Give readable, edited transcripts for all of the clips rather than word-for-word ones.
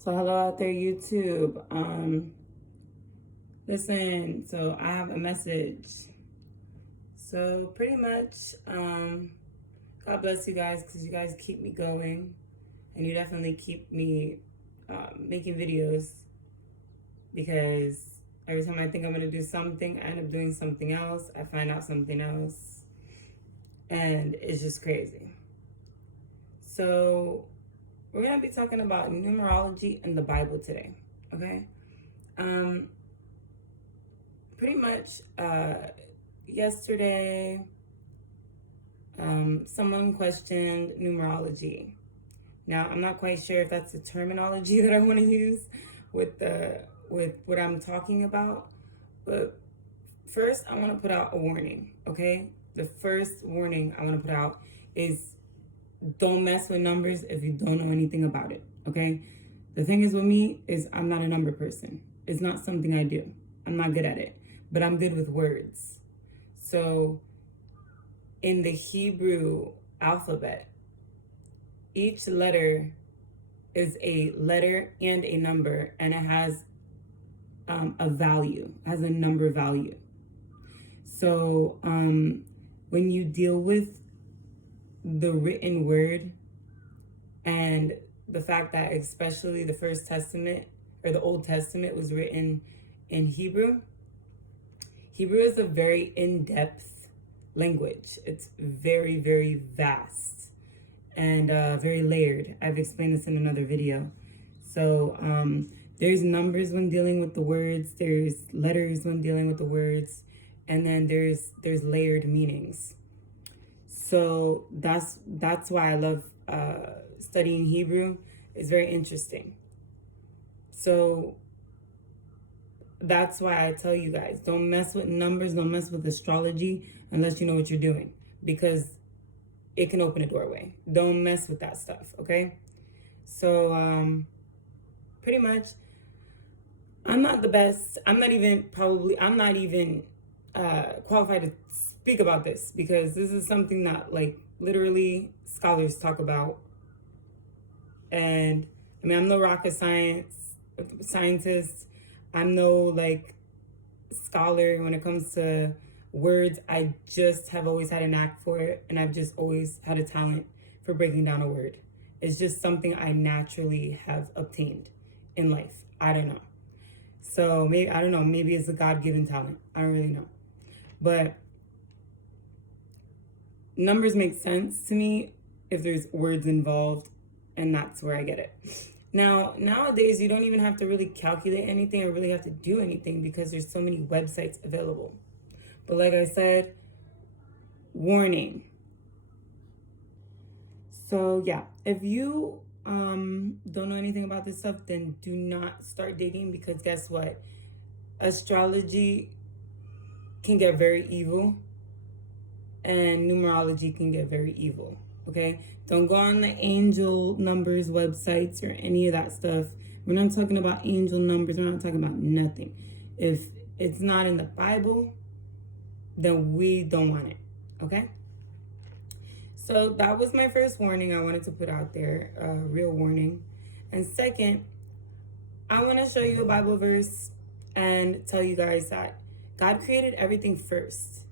So hello out there, YouTube. Listen, so I have a message. So pretty much, God bless you guys because you guys keep me going, and you definitely keep me making videos because every time I think I'm gonna do something, I end up doing something else. I find out something else, and it's just crazy. So we're gonna be talking about numerology in the Bible today. Okay. Um, Pretty much yesterday someone questioned numerology. Now I'm not quite sure if that's the terminology that I want to use with what I'm talking about, but first I want to put out a warning. Okay, the first warning I want to put out is don't mess with numbers if you don't know anything about it. Okay, the thing is with me is I'm not a number person. It's not something I do. I'm not good at it, but I'm good with words. So in the Hebrew alphabet, each letter is a letter and a number, and it has a value, has a number value. So when you deal with the written word and the fact that especially the First Testament or the Old Testament was written in Hebrew, Hebrew is a very in-depth language. It's very, very vast and very layered. I've explained this in another video. So there's numbers when dealing with the words, there's letters when dealing with the words, and then there's layered meanings. So that's why I love studying Hebrew. It's very interesting. So that's why I tell you guys, don't mess with numbers, don't mess with astrology unless you know what you're doing, because it can open a doorway. Don't mess with that stuff, okay? So pretty much, I'm not the best. I'm not even qualified to speak about this, because this is something that like literally scholars talk about. And I mean, I'm no rocket scientist. I'm no like scholar when it comes to words. I just have always had a knack for it, and I've just always had a talent for breaking down a word. It's just something I naturally have obtained in life. I don't know. So maybe, I don't know, maybe it's a God-given talent. I don't really know. But numbers make sense to me if there's words involved, and that's where I get it. Now, nowadays, you don't even have to really calculate anything or really have to do anything because there's so many websites available. But like I said, warning. So yeah, if you don't know anything about this stuff, then do not start digging, because guess what? Astrology can get very evil, and numerology can get very evil. Okay, don't go on the angel numbers websites or any of that stuff. We're not talking about angel numbers. We're not talking about nothing. If it's not in the Bible, then we don't want it. Okay, so that was my first warning I wanted to put out there, a real warning. And second, I want to show you a Bible verse and tell you guys that God created everything first.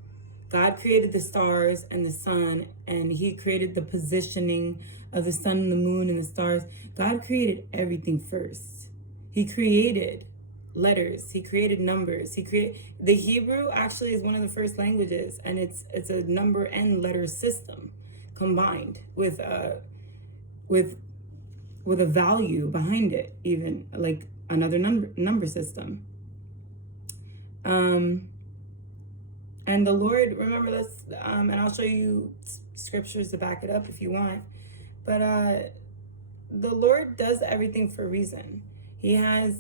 God created the stars and the sun, and he created the positioning of the sun and the moon and the stars. God created everything first. He created letters. He created numbers. The Hebrew actually is one of the first languages, and it's a number and letter system combined with a value behind it, even like another number system. And the Lord, remember this, and I'll show you scriptures to back it up if you want. But the Lord does everything for a reason. He has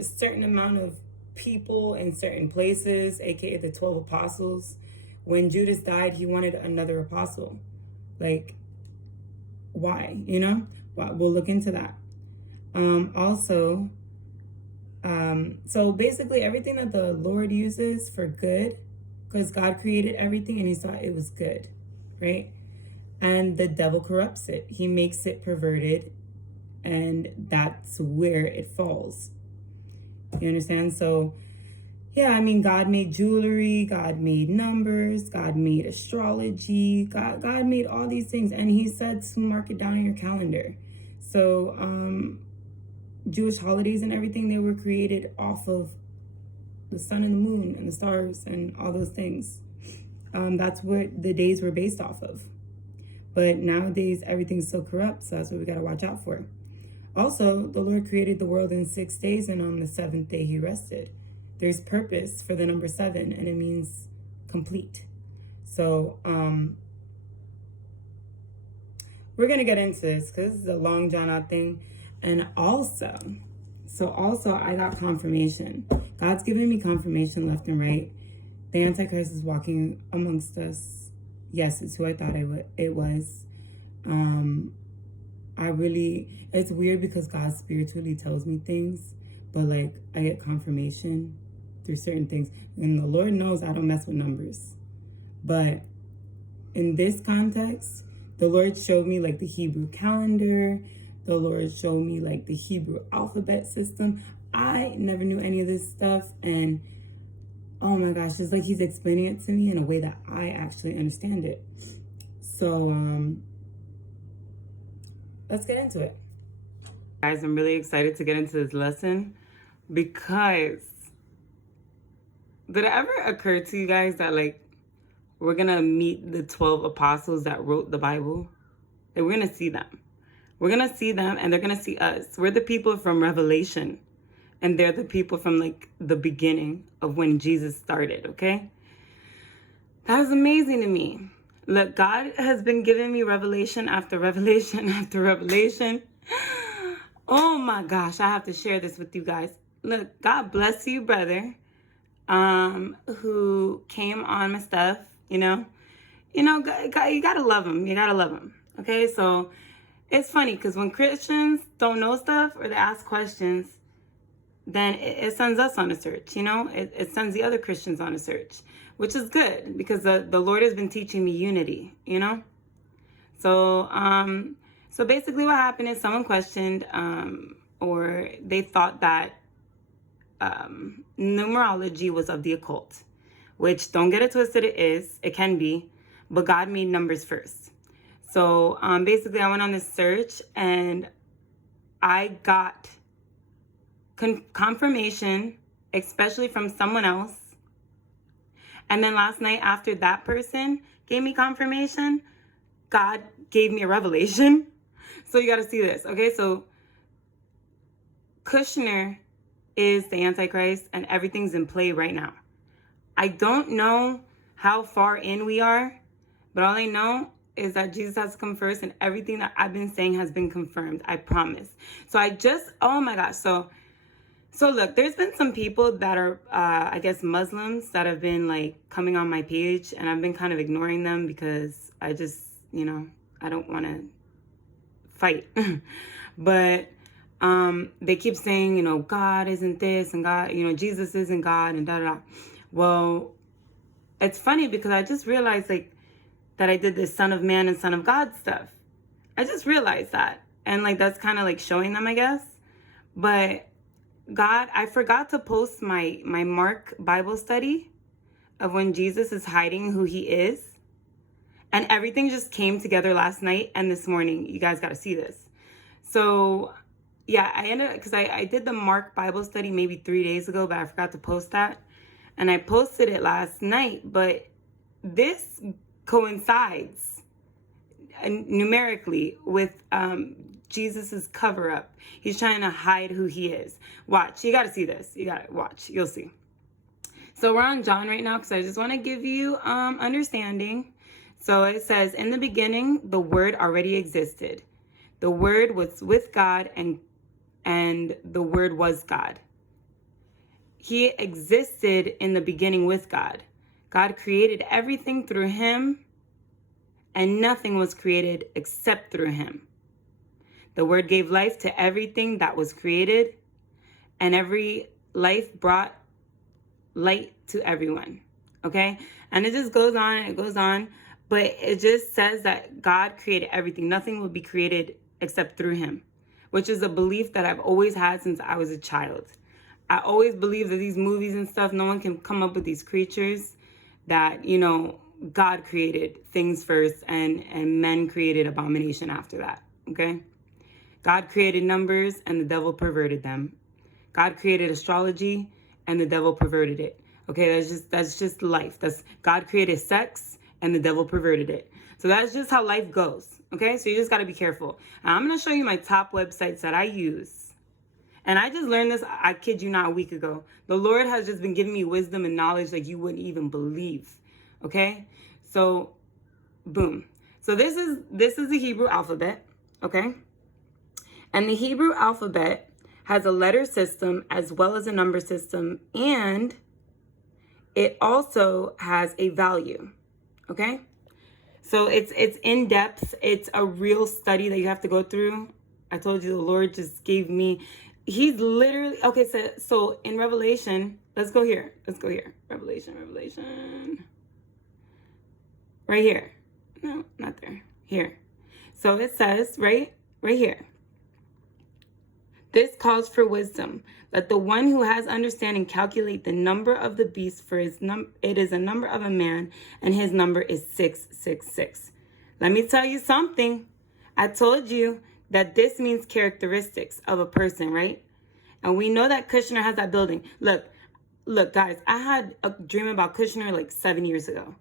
a certain amount of people in certain places, aka the 12 apostles. When Judas died, he wanted another apostle. Like, why? You know? Well, we'll look into that. So basically everything that the Lord uses for good, because God created everything and he saw it was good, right? And the devil corrupts it. He makes it perverted and that's where it falls. You understand? So yeah, I mean, God made jewelry, God made numbers, God made astrology, God made all these things, and he said to mark it down in your calendar. So Jewish holidays and everything, they were created off of the sun and the moon and the stars and all those things. That's what the days were based off of. But nowadays, everything's so corrupt, so that's what we got to watch out for. Also, the Lord created the world in 6 days, and on the seventh day he rested. There's purpose for the number 7, and it means complete. So we're going to get into this because this is a long drawn out thing. And also I got confirmation. God's giving me confirmation left and right. The Antichrist is walking amongst us. Yes, it's who I thought it was. It's weird because God spiritually tells me things, but like I get confirmation through certain things. And the Lord knows I don't mess with numbers. But in this context, the Lord showed me like the Hebrew calendar. The Lord showed me like the Hebrew alphabet system. I never knew any of this stuff. And oh my gosh, it's like he's explaining it to me in a way that I actually understand it. So let's get into it. Guys, I'm really excited to get into this lesson because did it ever occur to you guys that like we're gonna meet the 12 apostles that wrote the Bible? That we're gonna see them. We're gonna see them and they're gonna see us. We're the people from Revelation and they're the people from like the beginning of when Jesus started, okay? That is amazing to me. Look, God has been giving me revelation after revelation after revelation. Oh my gosh, I have to share this with you guys. Look, God bless you, brother, who came on my stuff, you know, God, you gotta love him. You gotta love him. Okay, so it's funny because when Christians don't know stuff or they ask questions, then it sends us on a search, you know, it sends the other Christians on a search, which is good because the Lord has been teaching me unity, you know. So so basically what happened is someone questioned or they thought that numerology was of the occult, which, don't get it twisted, it can be, but God made numbers first. So basically I went on this search and I got confirmation, especially from someone else. And then last night, after that person gave me confirmation, God gave me a revelation. So you got to see this. Okay, so Kushner is the Antichrist and everything's in play right now. I don't know how far in we are, but all I know is that Jesus has to come first and everything that I've been saying has been confirmed. I promise. So oh my gosh. So look, there's been some people that are, I guess, Muslims that have been like coming on my page and I've been kind of ignoring them because I just, I don't want to fight. But they keep saying, God isn't this and God, Jesus isn't God and da da da. Well, it's funny because I just realized like that I did this Son of Man and Son of God stuff. I just realized that. And like that's kind of like showing them, I guess. But God, I forgot to post my Mark Bible study of when Jesus is hiding who he is. And everything just came together last night and this morning. You guys got to see this. So yeah, I ended up, because I did the Mark Bible study maybe 3 days ago, but I forgot to post that. And I posted it last night, but this coincides numerically with Jesus's cover up. He's trying to hide who he is. Watch, you got to see this. You got to watch. You'll see. So we're on John right now because I just want to give you understanding. So it says, in the beginning, the Word already existed. The Word was with God and the Word was God. He existed in the beginning with God. God created everything through him, and nothing was created except through him. The Word gave life to everything that was created, and every life brought light to everyone. Okay? And it just goes on and it goes on, but it just says that God created everything. Nothing will be created except through him, which is a belief that I've always had since I was a child. I always believe that these movies and stuff, no one can come up with these creatures that, you know, God created things first and men created abomination after that, okay? God created numbers and the devil perverted them. God created astrology and the devil perverted it. Okay, that's just life. God created sex and the devil perverted it. So that's just how life goes. Okay, so you just got to be careful. And I'm going to show you my top websites that I use. And I just learned this, I kid you not, a week ago. The Lord has just been giving me wisdom and knowledge like you wouldn't even believe. Okay, so boom. So this is the Hebrew alphabet. Okay, and the Hebrew alphabet has a letter system as well as a number system, and it also has a value. Okay, so it's in depth. It's a real study that you have to go through. I told you the Lord just gave me. He's literally okay. So in Revelation, let's go here. Revelation. Right here. No, not there. Here. So it says right here. This calls for wisdom. Let the one who has understanding calculate the number of the beast, for it is a number of a man, and his number is 666. Let me tell you something. I told you that this means characteristics of a person, right? And we know that Kushner has that building. Look, guys, I had a dream about Kushner like 7 years ago.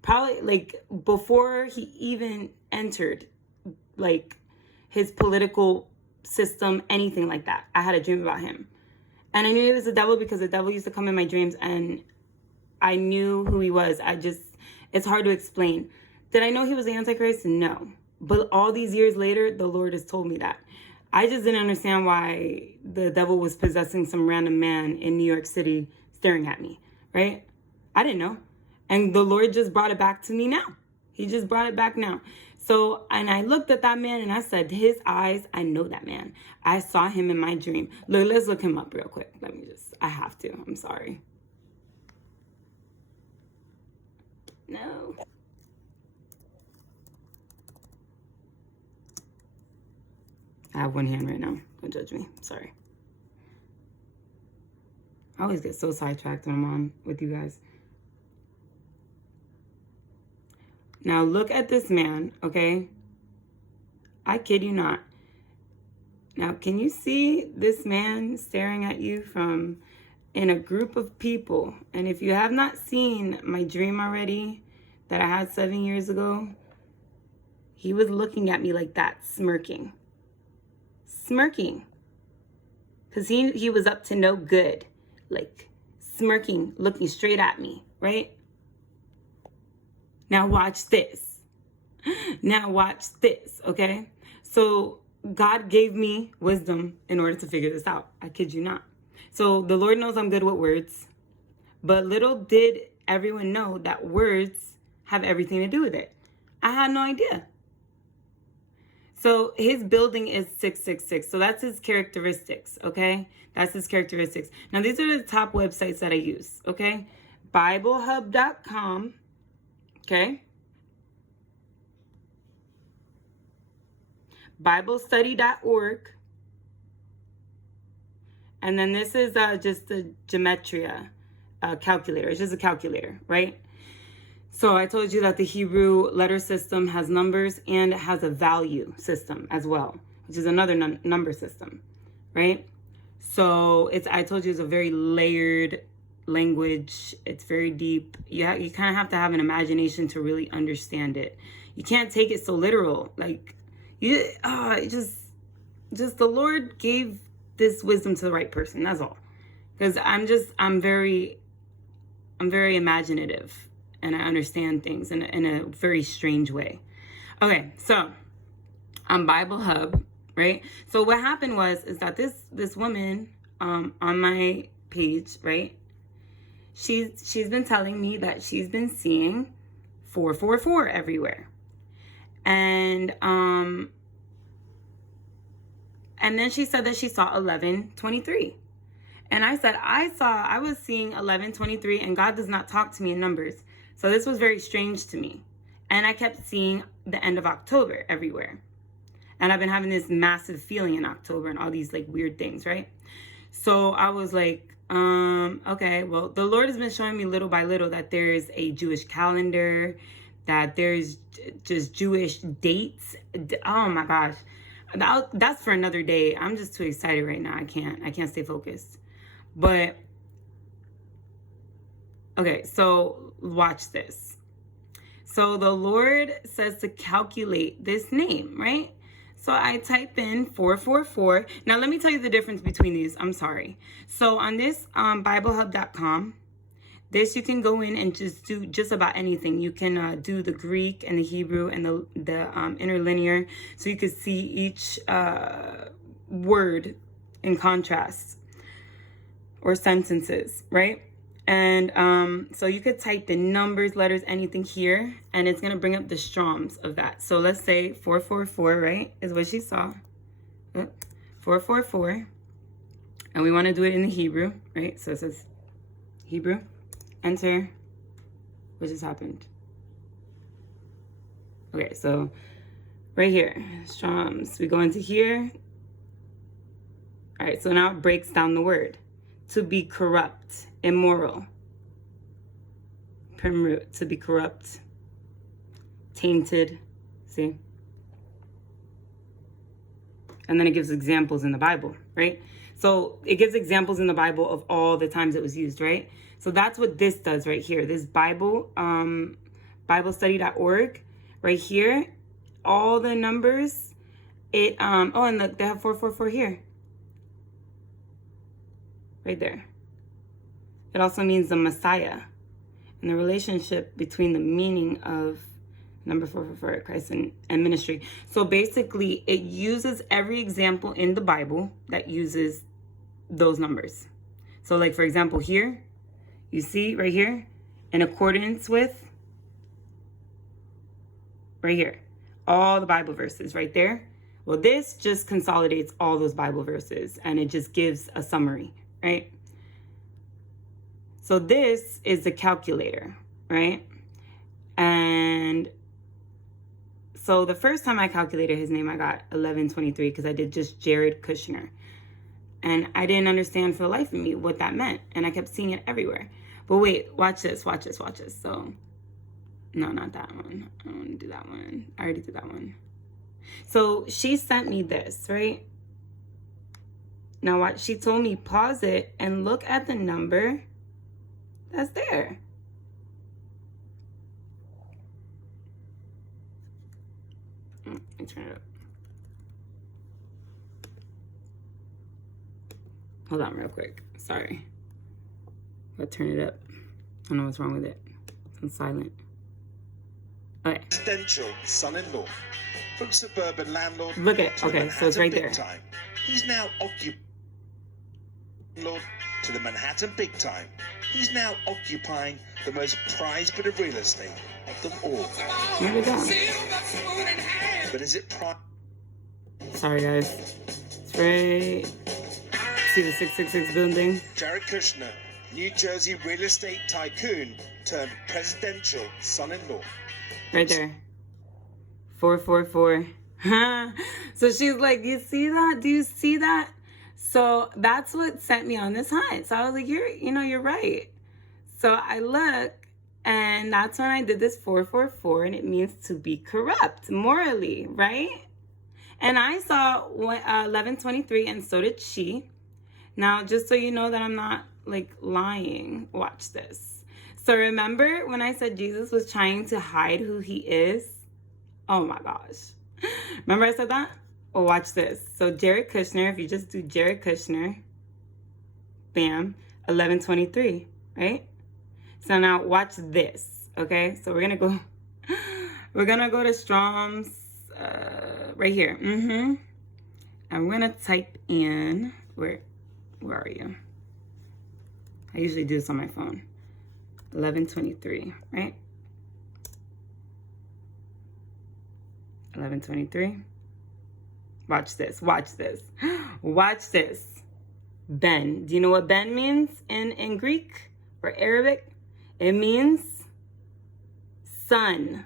Probably like before he even entered like his political system, anything like that. I had a dream about him. And I knew he was the devil because the devil used to come in my dreams and I knew who he was. It's hard to explain. Did I know he was the Antichrist? No. But all these years later, the Lord has told me that. I just didn't understand why the devil was possessing some random man in New York City staring at me, right? I didn't know. And the Lord just brought it back to me now. He just brought it back now. So, and I looked at that man and I said, his eyes, I know that man. I saw him in my dream. Look, let's look him up real quick. I have to. I'm sorry. No. I have one hand right now. Don't judge me. Sorry. I always get so sidetracked when I'm on with you guys. Now look at this man, okay? I kid you not. Now, can you see this man staring at you from in a group of people? And if you have not seen my dream already that I had 7 years ago, he was looking at me like that, smirking. Because he was up to no good. Like, smirking, looking straight at me, right? Now watch this. Okay? So God gave me wisdom in order to figure this out. I kid you not. So the Lord knows I'm good with words. But little did everyone know that words have everything to do with it. I had no idea. So his building is 666. So that's his characteristics, okay? That's his characteristics. Now these are the top websites that I use, okay? BibleHub.com. Okay. BibleStudy.org. And then this is just the gematria calculator. It's just a calculator, right? So I told you that the Hebrew letter system has numbers and it has a value system as well, which is another number system, right? So I told you it's a very layered language. It's very deep. You kind of have to have an imagination to really understand it. You can't take it so literal. Like just the Lord gave this wisdom to the right person. That's all. Because I'm very imaginative and I understand things in a very strange way. Okay, so on Bible Hub, right? So what happened is that this woman on my page, right? She's been telling me that she's been seeing 444 everywhere. And then she said that she saw 1123. And I said, I was seeing 1123 and God does not talk to me in numbers. So this was very strange to me. And I kept seeing the end of October everywhere. And I've been having this massive feeling in October and all these like weird things, right? So I was like, okay, well, the Lord has been showing me little by little that there's a Jewish calendar, that there's just Jewish dates. Oh my gosh. That's for another day. I'm just too excited right now. I can't stay focused. But, okay, so watch this. So the Lord says to calculate this name, right? So I type in 444. Now, let me tell you the difference between these. I'm sorry. So on this BibleHub.com, this you can go in and just do just about anything. You can do the Greek and the Hebrew and the interlinear. So you can see each word in contrast or sentences, right? And so you could type the numbers, letters, anything here, and it's going to bring up the Strongs of that. So let's say 444, right, is what she saw. 444. And we want to do it in the Hebrew, right? So it says Hebrew. Enter. What just happened? Okay, so right here, Strongs. We go into here. All right, so now it breaks down the word. To be corrupt, immoral. Primroot, to be corrupt, tainted. See? And then it gives examples in the Bible, right? So it gives examples in the Bible of all the times it was used, right? So that's what this does right here. This Bible, BibleStudy.org, right here, all the numbers. It oh, and look, they have 444 here. Right there. It also means the Messiah and the relationship between the meaning of number 444, Christ and ministry. So basically, it uses every example in the Bible that uses those numbers. So like, for example, here, you see right here, in accordance with, right here, all the Bible verses right there. Well, this just consolidates all those Bible verses and it just gives a summary, right? So this is the calculator, right? And so the first time I calculated his name, I got 1123 because I did just Jared Kushner. And I didn't understand for the life of me what that meant. And I kept seeing it everywhere. But wait, watch this, watch this, watch this. So, no, not that one. I don't want to do that one. I already did that one. So she sent me this, right? Now watch, she told me pause it and look at the number that's there. Let me turn it up. Hold on real quick. Sorry. I'll turn it up. I don't know what's wrong with it. It's on silent. Okay. Residential son-in-law from suburban landlord. Look at it. Okay, so it's right there. Time. He's now occupying to the Manhattan big time. He's now occupying the most prized bit of real estate of them all. Here we go. But is it prime? Sorry, guys. It's right. See the 666 building? Jared Kushner, New Jersey real estate tycoon turned presidential son-in-law. Right there. 444. So she's like, you see that? Do you see that? So that's what sent me on this hunt. So I was like, you're right. So I look, and that's when I did this 444, and it means to be corrupt morally, right? And I saw 1123, and so did she. Now, just so you know that I'm not like lying, watch this. So remember when I said Jesus was trying to hide who he is? Oh my gosh. Remember I said that? Well, watch this. So Jared Kushner, if you just do Jared Kushner, bam, 1123, right? So now watch this, okay? So we're gonna go to Strong's right here. And we're gonna type in, where are you? I usually do this on my phone. 1123, right? 1123. Watch this, watch this, watch this. Ben. Do you know what Ben means in Greek or Arabic? It means sun.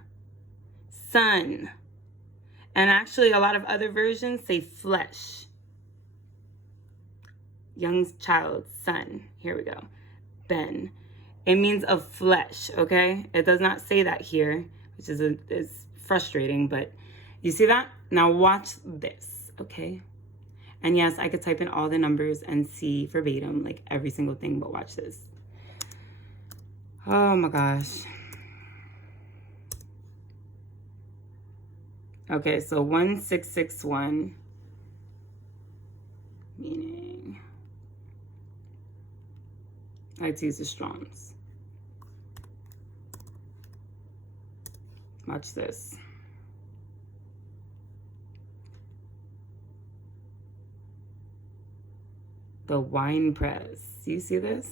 Sun. And actually, a lot of other versions say flesh. Young child, son. Here we go. Ben. It means of flesh, okay? It does not say that here, which is frustrating, but you see that? Now watch this, okay? And yes, I could type in all the numbers and see verbatim, like every single thing, but watch this. Oh my gosh. Okay, so 1661, meaning, I like to use the Strongs. Watch this. The wine press. You see this?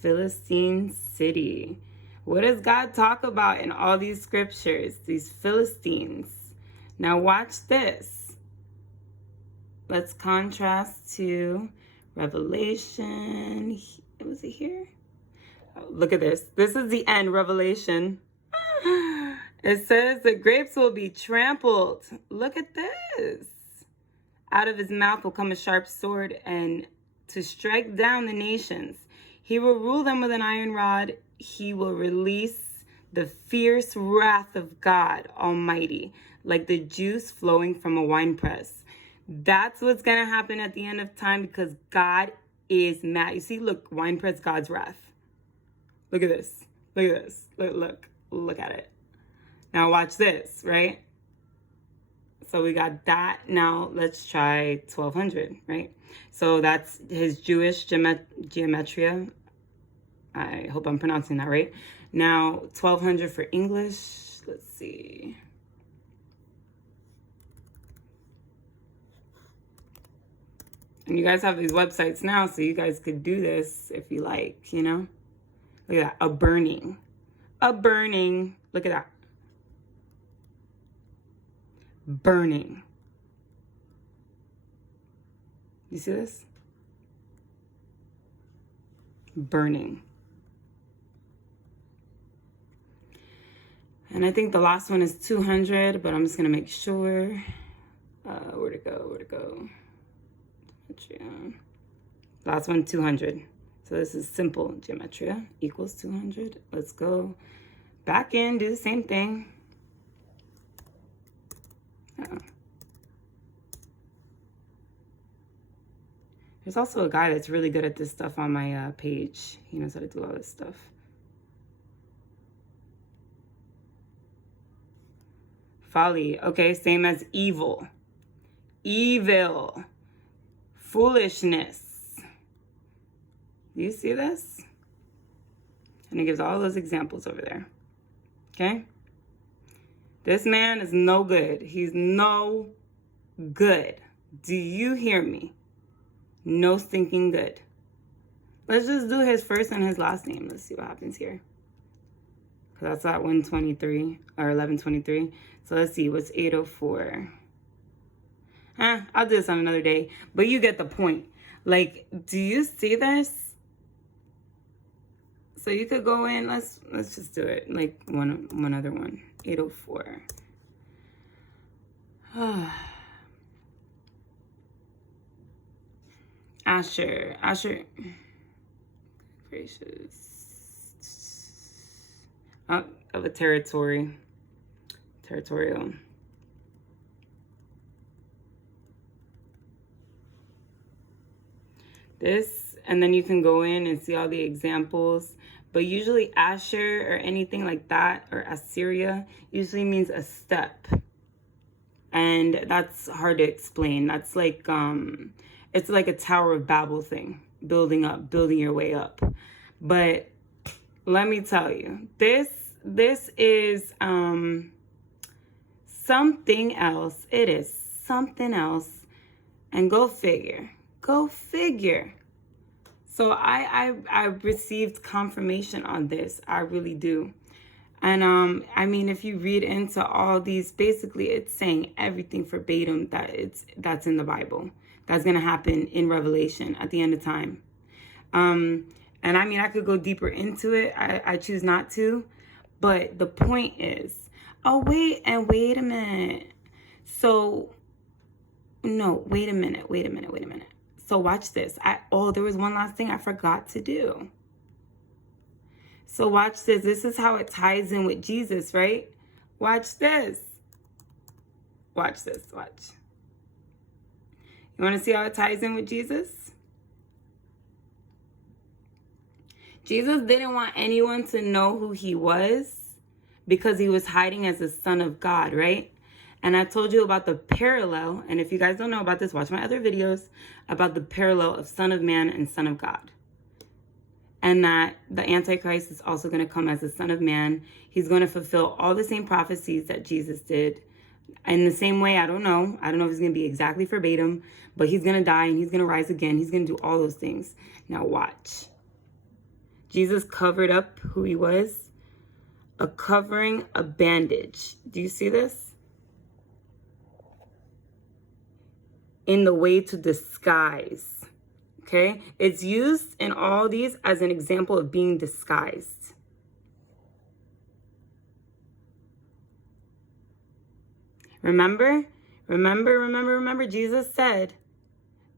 Philistine city. What does God talk about in all these scriptures? These Philistines. Now watch this. Let's contrast to Revelation. Was it here? Oh, look at this. This is the end, Revelation. It says the grapes will be trampled. Look at this. Out of his mouth will come a sharp sword, and to strike down the nations. He will rule them with an iron rod. He will release the fierce wrath of God Almighty, like the juice flowing from a winepress. That's what's going to happen at the end of time, because God is mad. You see, look, winepress, God's wrath. Look at this. Look at this. Look at it. Now watch this, right? So we got that. Now let's try 1200, right? So that's his Jewish gematria. I hope I'm pronouncing that right. Now 1200 for English. Let's see. And you guys have these websites now, so you guys could do this if you like, you know? Look at that. A burning. A burning. Look at that. Burning. You see this? Burning. And I think the last one is 200, but I'm just going to make sure. Where'd it go? Last one, 200. So this is simple gematria equals 200. Let's go back in, do the same thing. There's also a guy that's really good at this stuff on my page. He knows how to do all this stuff. Folly. Okay, same as evil. Evil. Foolishness. Do you see this? And it gives all those examples over there. Okay? This man is no good. He's no good. Do you hear me? No stinking good. Let's just do his first and his last name. Let's see what happens here. Because that's at 123 or 1123. So let's see. What's 804? I'll do this on another day. But you get the point. Like, do you see this? So you could go in. Let's just do it. Like one other one. 804. Asher. Gracious. Of a territorial. This, and then you can go in and see all the examples. But usually Asher or anything like that, or Assyria, usually means a step. And that's hard to explain. That's like, it's like a Tower of Babel thing. Building your way up. But let me tell you, this is something else. It is something else. And go figure. So I received confirmation on this. I really do. And I mean, if you read into all these, basically it's saying everything verbatim that's in the Bible. That's going to happen in Revelation at the end of time. And I mean, I could go deeper into it. I choose not to. But the point is, wait a minute. So, no, wait a minute. So watch this. There was one last thing I forgot to do. So watch this. This is how it ties in with Jesus, right? Watch this. Watch. You want to see how it ties in with Jesus? Jesus didn't want anyone to know who he was because he was hiding as the Son of God, right? And I told you about the parallel. And if you guys don't know about this, watch my other videos about the parallel of Son of Man and Son of God. And that the Antichrist is also going to come as the Son of Man. He's going to fulfill all the same prophecies that Jesus did. In the same way, I don't know if it's going to be exactly verbatim, but he's going to die and he's going to rise again. He's going to do all those things. Now watch. Jesus covered up who he was. A covering, a bandage. Do you see this? In the way to disguise. Okay? It's used in all these as an example of being disguised. Remember, Jesus said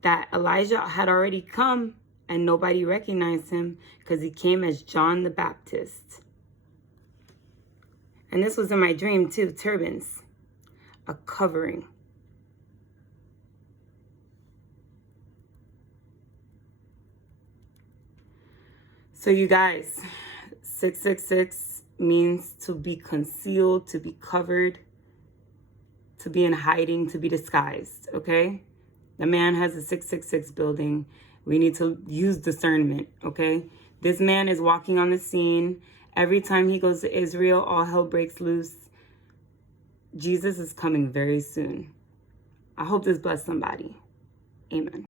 that Elijah had already come and nobody recognized him because he came as John the Baptist. And this was in my dream too, turbans, a covering. So you guys, 666 means to be concealed, to be covered, to be in hiding, to be disguised, okay? The man has a 666 building. We need to use discernment, okay? This man is walking on the scene. Every time he goes to Israel, all hell breaks loose. Jesus is coming very soon. I hope this blessed somebody. Amen.